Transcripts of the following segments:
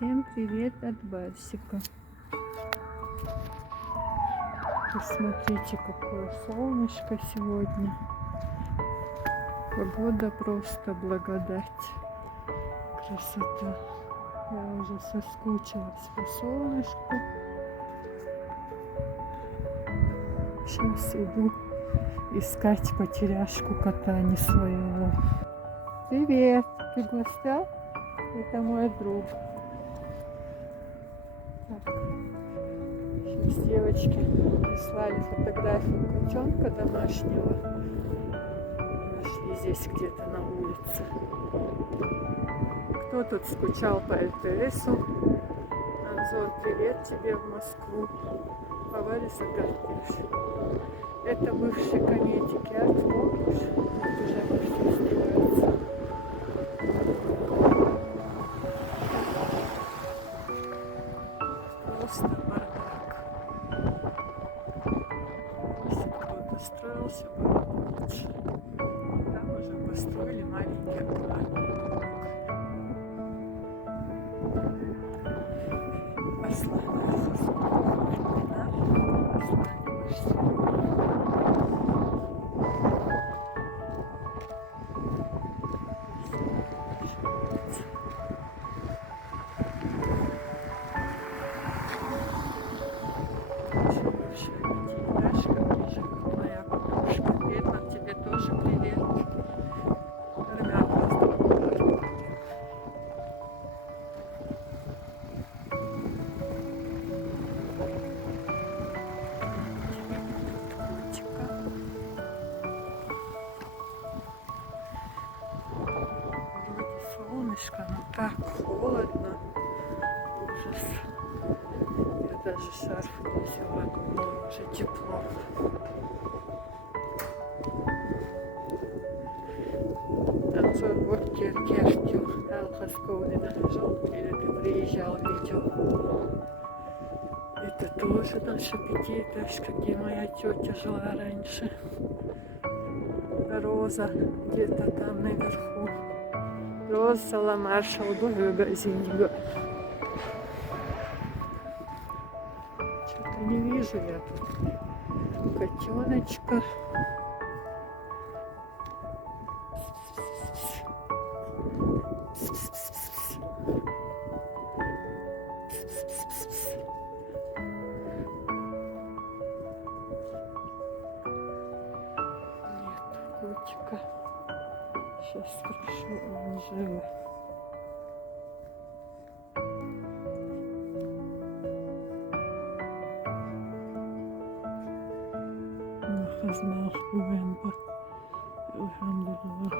Всем привет от Барсика. Посмотрите, какое солнышко сегодня. Погода просто благодать. Красота. Я уже соскучилась по солнышку. Сейчас иду искать потеряшку кота не своего. Привет! Ты в гостях? Это мой друг. Так. Сейчас девочки прислали фотографию котенка домашнего. Нашли здесь где-то на улице. Кто тут скучал по ЛТСу? Анзор, привет тебе в Москву. Повариса Гартиш. Это бывший кометик Ярд, помнишь? Тут уже почти стирается. Просто бардак. Если кто-то строился, было бы лучше. Там уже построили маленький аккуратный домик. Послание моя кукушка. Привет, тебе тоже привет. Ребят, просто вроде солнышко, но так холодно. Ужас. Я даже шарф не взяла, думала, уже тепло. Анзор, вот Кертю, Алхаскоудина. Жалко, или ты приезжал, видел. Это тоже наша пятиэтажка, где моя тетя жила раньше. Роза где-то там наверху. Роза маршал Гугазиньга. Что-то не вижу я тут котеночка. Котика. Сейчас спрошу у Анжелы. Нахазнах Увенба. Алхамдулилlah.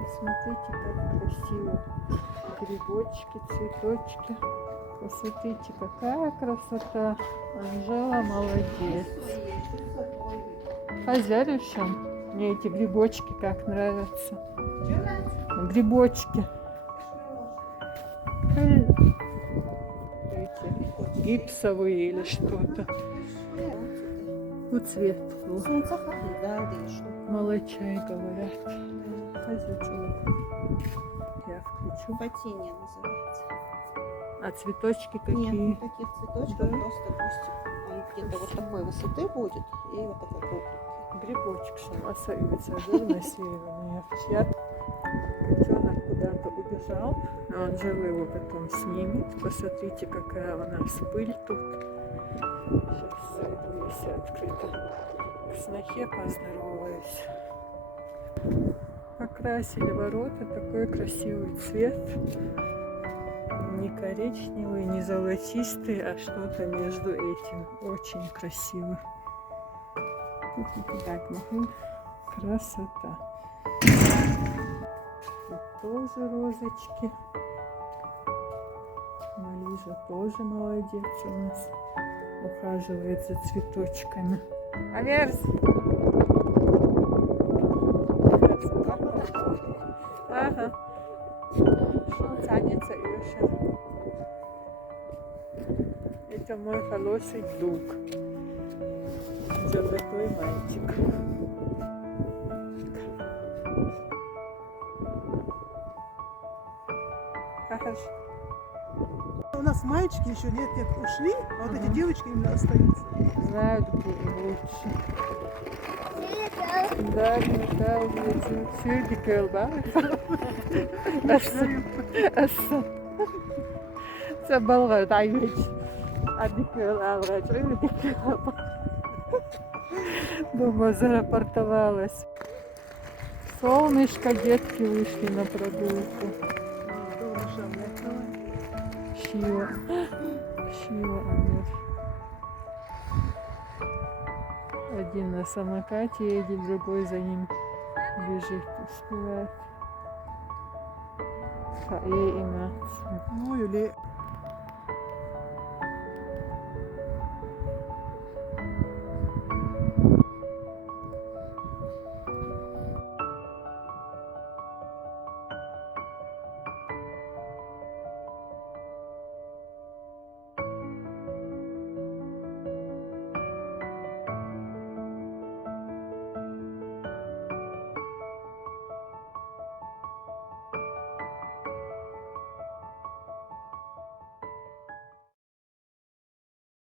Посмотрите, как красиво. Грибочки, цветочки. Посмотрите, какая красота. Анжела молодец. Хозяюшам. Мне эти грибочки как нравятся. Грибочки. Эти гипсовые или что-то. Вот цвет. Молочай говорят. Я включу. Ботинья называется. А цветочки какие? Нет, никаких цветочков, просто кустик. Он где-то вот такой высоты будет и вот такой кругленький. Грибочек шамасовица, жирно сеянный. Котенок куда-то убежал, но он жил его потом снимет. Посмотрите, какая у нас пыль тут. Сейчас зайду, если открыто. К снохе поздороваюсь. Покрасили ворота, такой красивый цвет. Не коричневый, не золотистый, а что-то между этим. Очень красиво. Так, красота. Тут тоже розочки. Малижа тоже молодец у нас. Ухаживает за цветочками. Аверс! Ага. Тянется Иоша. Это мой хороший друг. Золотой мальчик. Покажешь? У нас маечки еще нет, ушли, а вот эти девочки именно остаются. Знают, где лучше. Да, Михаил, Сюдикел, да? Це балга, дають. А дикел, а врач, думаю, зарапортовалась. Солнышко, детки вышли на прогулку. Шива. Шива, Амир. Один на самокате едет, другой за ним бежит, успевает. И Мат. Ну или